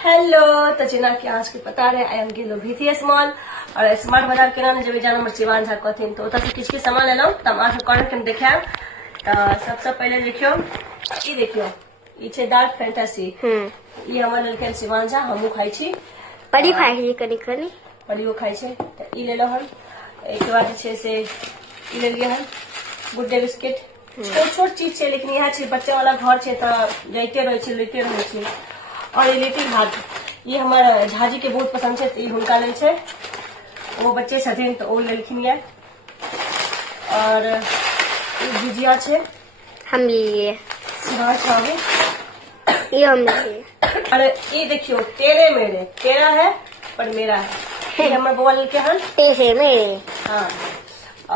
Hello तो जेना कि आज के पता रहे आई एम गेलो VTS मॉल और स्मार्ट बाजार के नाम जब जाना शिवान झा कहथिन तो ओतऽ से किछ किछ सामान लेलहुँ तऽ हम अहाँके कॉर्नर के देखायब। तऽ सबसे पहले देखियो ई देखियो ई छै डार्क फैंटेसी। ई हमर लेलखिन शिवान झा, हमहूँ खाइ छी, परी खाइ छी कनी कनी, परियो खाइ छै। तऽ ई लेलहुँ हन। एहिके बाद जे छै से ई लेलियै हन गुड डे बिस्किट। छोट छोट चीज छै लेकिन इएह छै बच्चा वाला घर छै तऽ जाइते रहै छै लैते रहै छै। और ये लिटिल हार्ट ये हमारा झाजी के बहुत पसंद है, तो ये हुनका लेल छै। वो बच्चे छथिन तो वो लेलखिन ये। और ये भुजिया छै, हम लिए सुबह खाओगे। ये हम लिए। और ये देखियो तेरे मेरे, तेरा है पर मेरा है। ये हमर बउआ लेलके हन, तेरे मेरे। हाँ।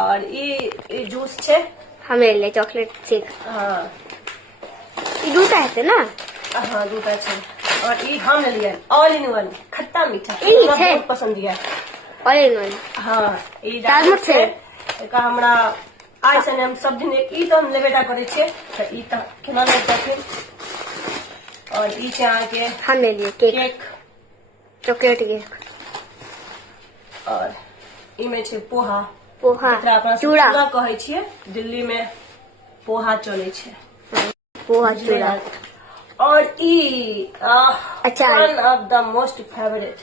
और ये जूस छै, हमें ले चॉकलेट शेक। हाँ ये दूटा है ना? हाँ दूटा छै। और ये हम लेलिए ऑल इन वन खट्टा मीठा, ई हमरा छै बहुत पसंद है। All in one. हाँ ई दालमोट छै। एका हमरा आइ से हम सब दिन ई तो हम लेबेटा करे छियै तऽ ई तऽ केना ले छथिन। और ई छै अहाँ के हम ले लिए केक, चॉकलेट केक। और ई में छै पोहा, पोहा, जेकरा अपना चूड़ा चूड़ा कहै छियै, दिल्ली में पोहा चलै छै, पोहा चूड़ा। और ई अचार, one of the most favourite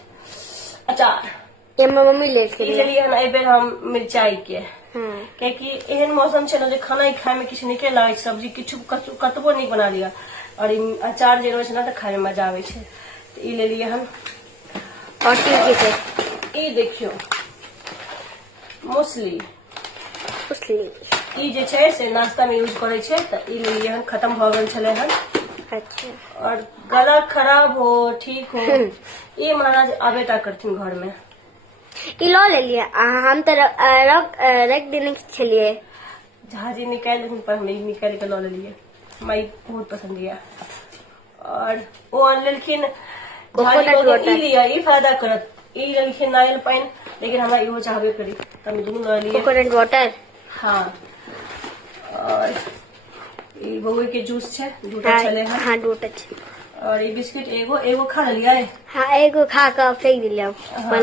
अचार। ये मम्मी ले ई लेलिए हन एहि बेर हम मिरचाई के, हम्म, कियाकि एहन मौसम छै ने जे खाना ही खाए में किछु नीके लागे छै, सब्जी किछु कतबो नीक बना लिया और ई अचार जे रहै छै ना तऽ खाए में मजा आवे छै। तऽ ई लेलिए हन। और ठीक ई देखियो मूसली, है। ई जे छै से नाश्ता में यूज करे छै तऽ ई लेलिए हन, खत्म भ गेल छले हन। अच्छा, और गला खराब हो ठीक हो ये महाराज आबेटा करथिन घर में। ई लो ले लिए हम तो रख देने छलिए। झाजी निकाल लेकिन पर हम निकाल के लो लेलिए, हमारी बहुत पसंद है। और वो लेलखिन ई लिया ई फायदा करत, ई लेलखिन नारियल पानी, लेकिन हमरा इहो चाहबे करी त हम दुनू ले लिए। कोकोनट वाटर, हाँ। और ई बउए के जूस छै, दूटा चले हैं। हाँ दूटा छै। और ये बिस्किट एगो खा लिया है। हाँ एगो खा के फेंक दिलिया। हाँ।